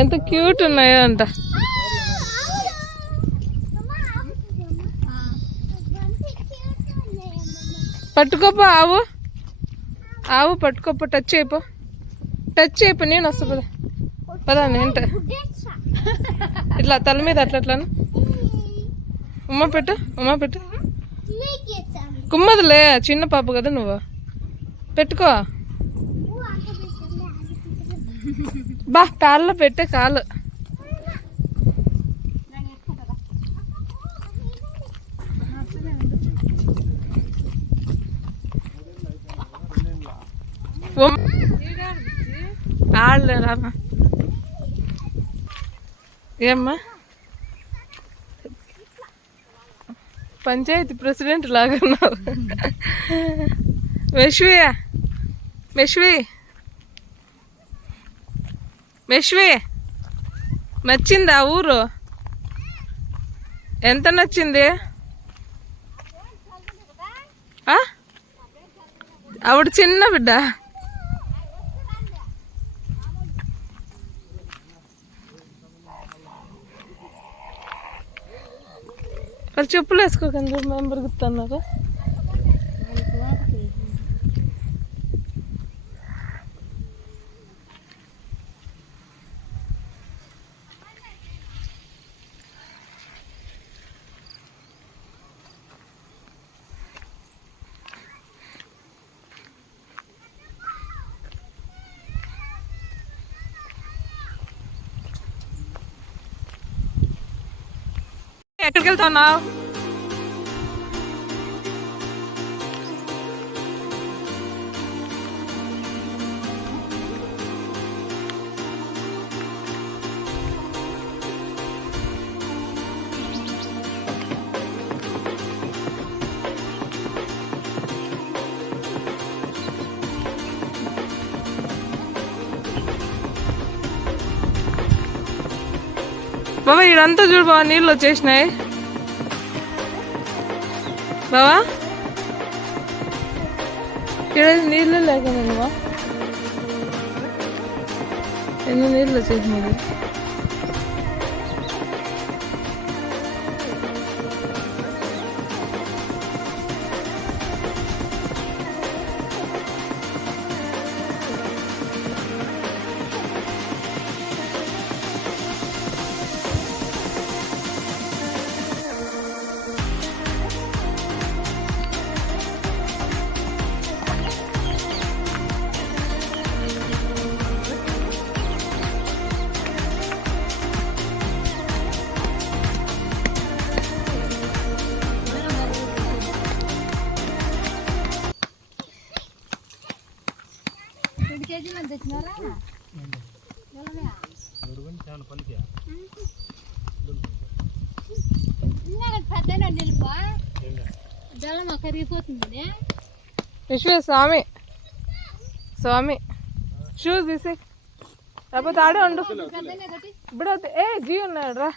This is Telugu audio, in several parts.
ఎంత క్యూట్ ఉన్నాయో అంట. పట్టుకోపో ఆవు, ఆవు పట్టుకోపో. Touch చేయపో, touch చేయపో. నేను వస్తా పదా పదా. నేను ఇట్లా తల మీద అట్లా అట్లాను. ఉమ్మ పెట్టు, ఉమ్మ పెట్టు. కుమ్మదులే, చిన్న పాప కదా నువ్వు. పెట్టుకో. బా పేర్లో పెట్టే కాలు. ఆడలేరా ఏమ్మా? పంచాయతీ ప్రెసిడెంట్ లాగా ఉన్నావు. మెష్వి, మెష్వి, మెష్వి, నచ్చిందా ఊరు? ఎంత నచ్చింది? ఆవిడ చిన్న బిడ్డ. వాళ్ళు చెప్పులు వేసుకోకండి, మేము పెరుగుతున్నారు. ఎక్కడికి వెళ్తున్నావు? బాబా ఇడంతా చూడు బాబా, నీళ్ళు వచ్చేసినాయి బావా. ఇక్కడ నీళ్ళు లేకుండా బా, ఎన్ని నీళ్ళు వచ్చేసినాయి. విశ్వ స్వామి, స్వామి షూస్ తీసి లేకపోతే ఆడే ఉండు. ఇప్పుడు ఏ జీ ఉన్నాడు రా.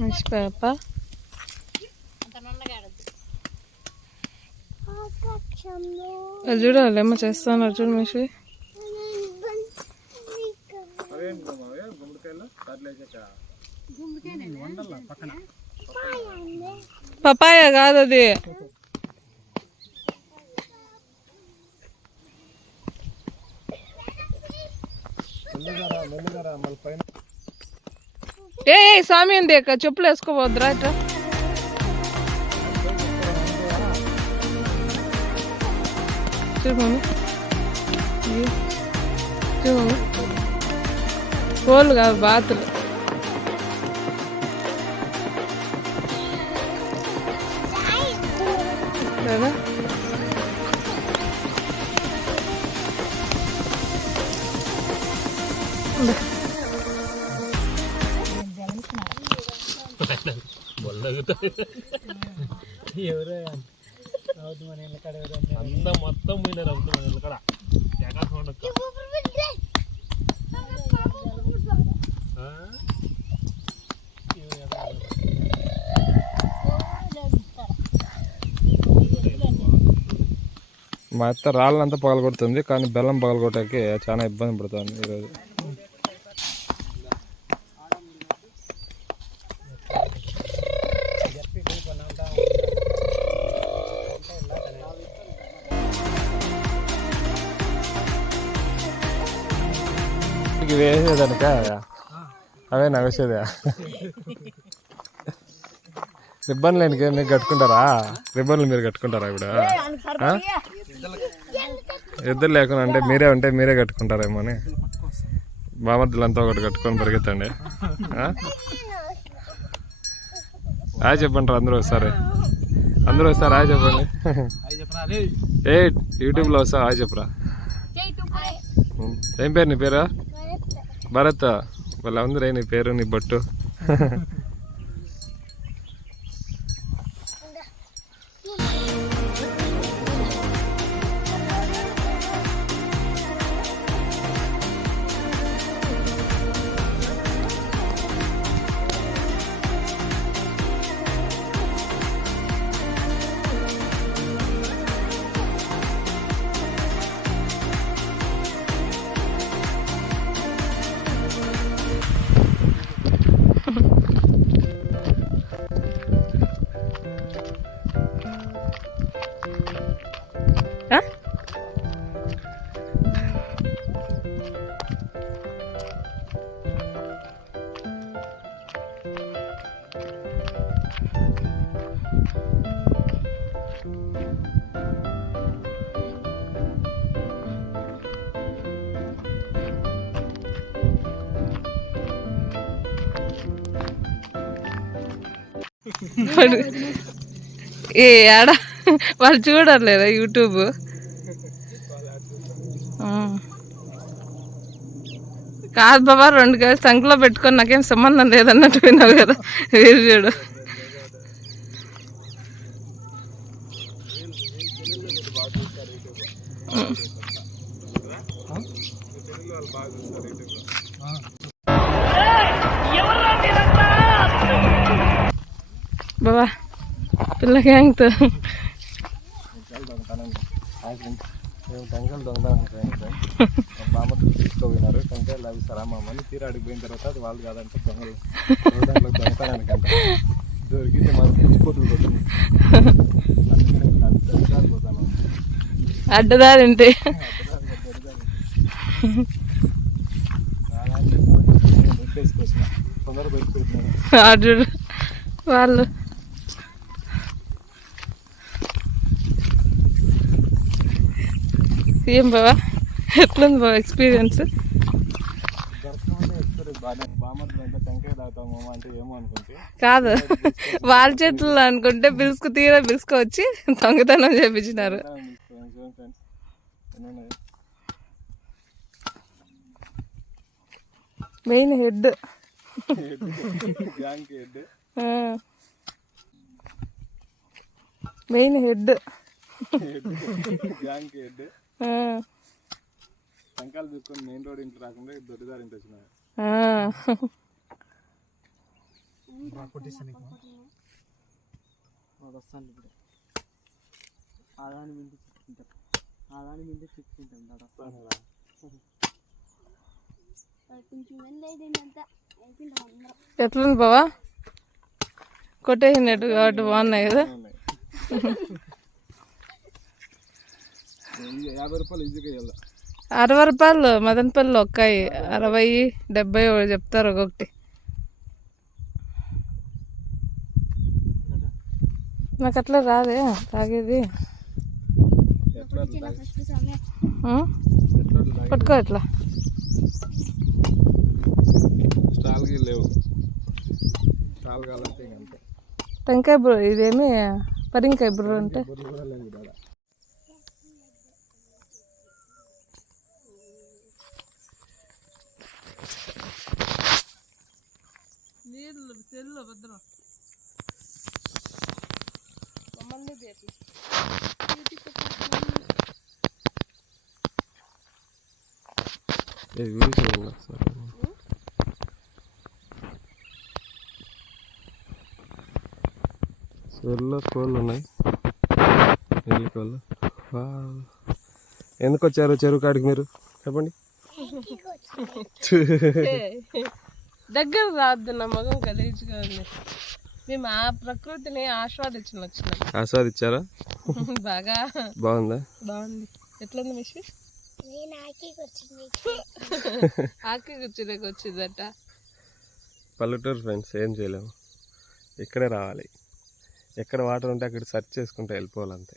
మర్చిపోయప్ప. చూడాలి ఏమో చేస్తాను చూడు మిషి. పపాయ కాదు అది. ఏ స్వామి ఉంది అక్క, చెప్పులు వేసుకోవద్దురా. ఇట్లా చూడు మమ్మీ, చూడు మమ్మీ, కోళ్ళు కాదు బాతులు. కదా మొత్తం పోయినారు మా అత్త రాళ్ళంతా పగలగొడుతుంది, కానీ బెల్లం పగలగొట్టడానికి చాలా ఇబ్బంది పడుతుంది ఈరోజు. వేసేదానిక అవే నగసేదా రిబ్బన్ లేనికి మీరు కట్టుకుంటారా? రిబ్బన్లు మీరు కట్టుకుంటారా ఇప్పుడు? ఇద్దరు లేకుండా అంటే మీరే కట్టుకుంటారేమో అని. బామర్దులంతా ఒకటి కట్టుకొని పరిగెత్తండి. హాయ్ చెప్పండి అందరూ ఒకసారి హాయ్ చెప్పండి. ఏ యూట్యూబ్లో వస్తా హాయ్ చెప్పరా. ఏం పేరు నీ పేరు? భరత్. వాళ్ళ అందరూ నీ పేరు నీ బొట్టు. ఏ ఆడ వాళ్ళు చూడలేదా యూట్యూబ్? కాదు బాబా, 2 గేలు సంఖ్యలో పెట్టుకొని నాకేం సంబంధం లేదన్నట్టు విన్నావు కదా. వీరు చూడు. బాబా పిల్లకి ఏంతో టెంకాయలు దొంగతనం బామర్దులు తీసుకోపోయినారు. టెంకాయలు అవి సరామని తీరా అడిగిపోయిన తర్వాత అది వాళ్ళు కాదంటే దొంగలు దొంగతనానికి అంట దొరికితే మనకి పొద్దులు కొట్టింది. అడ్డదారింటి తొందరగా పెట్టుకుంటున్నాను ఆడు వాళ్ళు. ఏం బావా, ఎట్లుంది బావా ఎక్స్పీరియన్స్? కాదు, వాళ్ళ చేతుల్లో అనుకుంటే పిలుచుకొచ్చి దొంగతనం చేపించినారు. మెయిన్ హెడ్ మెయిన్ హెడ్ టెంకాయలు చూసుకొని మెయిన్ రోడ్ ఇంట్లో రాకుండా దొడ్డిదారి ఇంటి వచ్చిన ఎట్లుంది బావా? కొట్టేసినట్టు కాబట్టి బాగున్నాయి కదా. 50 రూపాయలు ఈజీగా ఇవ్వాలి. 60 రూపాయలు మదనపల్లి ఒక్కాయి, 60, 70 చెప్తారు ఒక్కొక్కటి. నాకు అట్లా రాదే తాగేది. పట్టుకో ఎట్లా లేవు. టెంకాయ బ్రో, ఇదేమి పరింకాయ బ్రో అంటే నీళ్ళు సెల్లు భద్రం చెరువులో కోళ్ళు ఉన్నాయి, నీళ్ళ కోళ్ళు. ఎందుకు వచ్చారు చెరువు కాడికి మీరు చెప్పండి? దగ్గర రావద్దు, నా మగం గలీజ్గా ఉంది. మేము ఆ ప్రకృతిని ఆస్వాదించిన వచ్చినాం. ఆస్వాదించారా? బాగా బాగుందా? బాగుంది. ఎట్లుంది మిషి? ఆకి కూర్చునేకి వచ్చిందట. పల్లెటూరు ఫ్రెండ్స్, ఏం చేయలేము, ఇక్కడే రావాలి. ఎక్కడ వాటర్ ఉంటే అక్కడ సెర్చ్ చేసుకుంటే వెళ్ళిపోవాలంతే.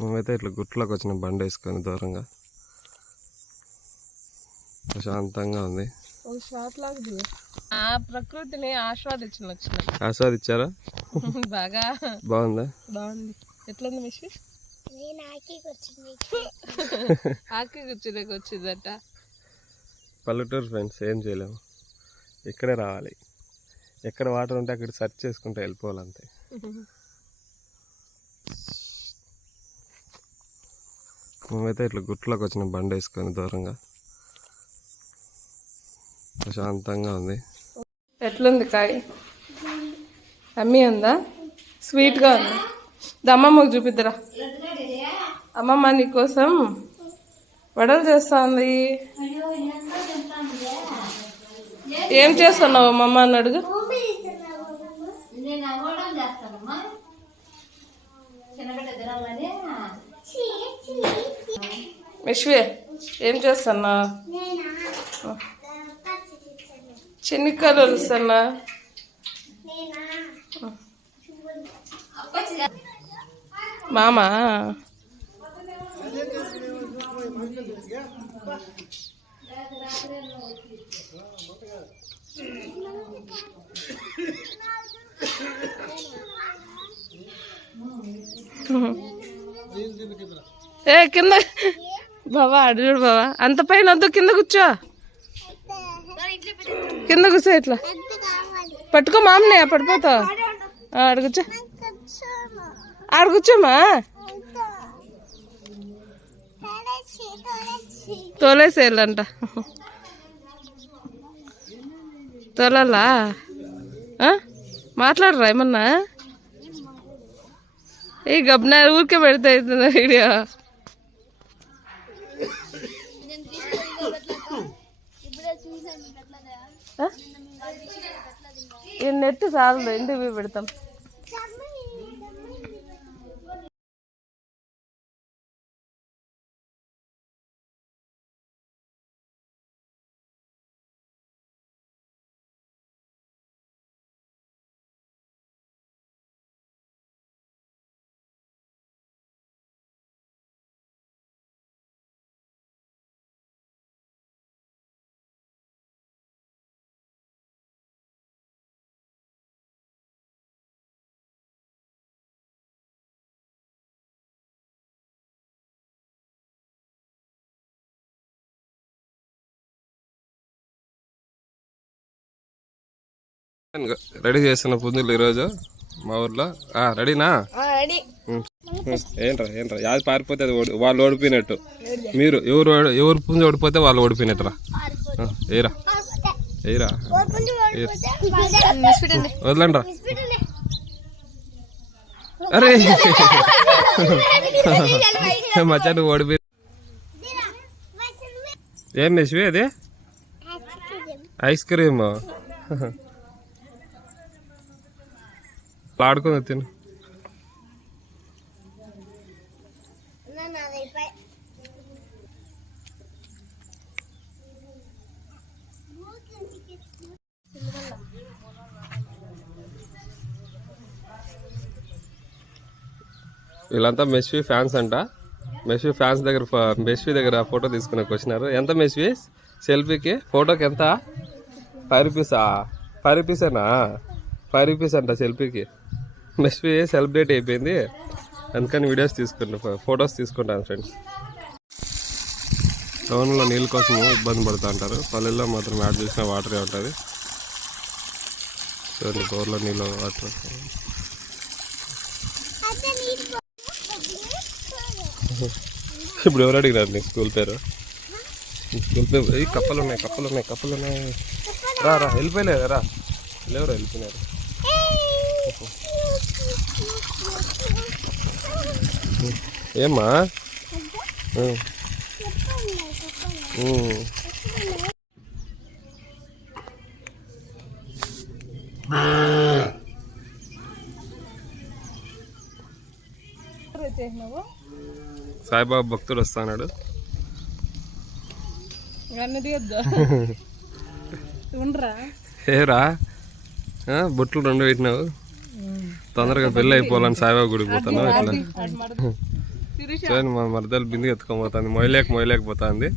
మేమైతే ఇట్లా గుట్లోకి వచ్చిన బండి వేసుకొని దూరంగా, ప్రశాంతంగా ఉంది. ఆ ప్రకృతిని ఆస్వాదించిన వచ్చినాం. ఆస్వాదించారా? బాగా బాగుందా? బాగుంది. ఎట్లుంది మిషి? ఆకి కూర్చునేకి వచ్చిందట. పల్లెటూరు ఫ్రెండ్స్, ఏం చేయలేము, ఇక్కడే రావాలి. ఎక్కడ వాటర్ ఉంటే అక్కడ సెర్చ్ చేసుకుంటే వెళ్ళిపోవాలంతే. మేమైతే ఇట్లా గుట్లోకి వచ్చిన బండి వేసుకొని దూరంగా, ప్రశాంతంగా ఉంది. ఎట్లుంది కాయ? అమ్మీ ఉందా? స్వీట్గా ఉంది. అమ్మమ్మకు చూపిద్దరా. అమ్మమ్మ నీకోసం వడలు చేస్తుంది. ఏం చేస్తున్నావు అమ్మమ్మ అని అడుగు. విశ్వే ఏం చేస్తున్నా? చెనిక్కాయలు వలుస్తున్నా. మామా ఏ కింద బావా అడుగుడు బావా, అంత పైన వద్దు, కింద కూర్చో. కింద కూర్చో, ఇట్లా పట్టుకో మామనే, పడిపోతావు. ఆడ కూర్చో, ఆడ కూర్చోమా. తోలేసేయాలంట. తోలాలా? మాట్లాడరా ఏమన్నా? ఏ గబ్నా ఊరికే పెడితే అవుతుంది వీడియో. ఈ నెట్ చాలు, ఇంటికి పెడతాం. రెడీ చేస్తున్న పుంజులు ఈరోజు మా ఊర్లో. రెడీనా? ఏంట్రా యాది పారిపోతే అది వాళ్ళు ఓడిపోయినట్టు. మీరు ఎవరు పుంజు ఓడిపోతే వాళ్ళు ఓడిపోయినట్టురా. ఏరా ఏరా వదలండి రా. అరే మచ్చా నువ్వు ఓడిపోయి. ఏం మెస్వి అది? ఐస్ క్రీమ్ ఆడుకుంది, తిను. వీళ్ళంతా మెస్వి ఫ్యాన్స్ అంట. మెస్వి ఫ్యాన్స్ దగ్గర మెస్వి దగ్గర ఫోటో తీసుకునేకి వచ్చినారు. ఎంత మెస్వి సెల్ఫీకి? ఫోటోకి ఎంత? 5 రూపీసా? 5 రూపీసేనా? 5 రూపీస్ అంట సెల్ఫీకి. మెస్వి సెలబ్రేట్ అయిపోయింది, అందుకని వీడియోస్ ఫొటోస్ తీసుకుంటాను ఫ్రెండ్స్. టౌన్లో నీళ్ళ కోసం ఇబ్బంది పడుతూ ఉంటారు, పల్లెల్లో మాత్రం యాడ్ చేసిన వాటరే ఉంటుంది. చూడండి బోర్లో నీళ్ళు వాటర్. ఇప్పుడు ఎవరు అడిగినారు నీ స్కూల్ పేరు? స్కూల్ పేరు కప్పలు ఉన్నాయి. రా వెళ్ళిపోయలేదు రా, లేవరా వెళ్ళిపోయినారు. ఏమ్మా? సాయిబాబా భక్తుడు వస్తాడు. ఏరా బొట్లు 2 పెట్టినావు, తొందరగా పెళ్ళి అయిపోవాలని సాయిబాబా గుడికి పోతున్నావు. ఇట్లా చూడండి, మా మరదలు బిందుకు ఎత్తుకొని పోతుంది, మొయ్యలేకపోతుంది.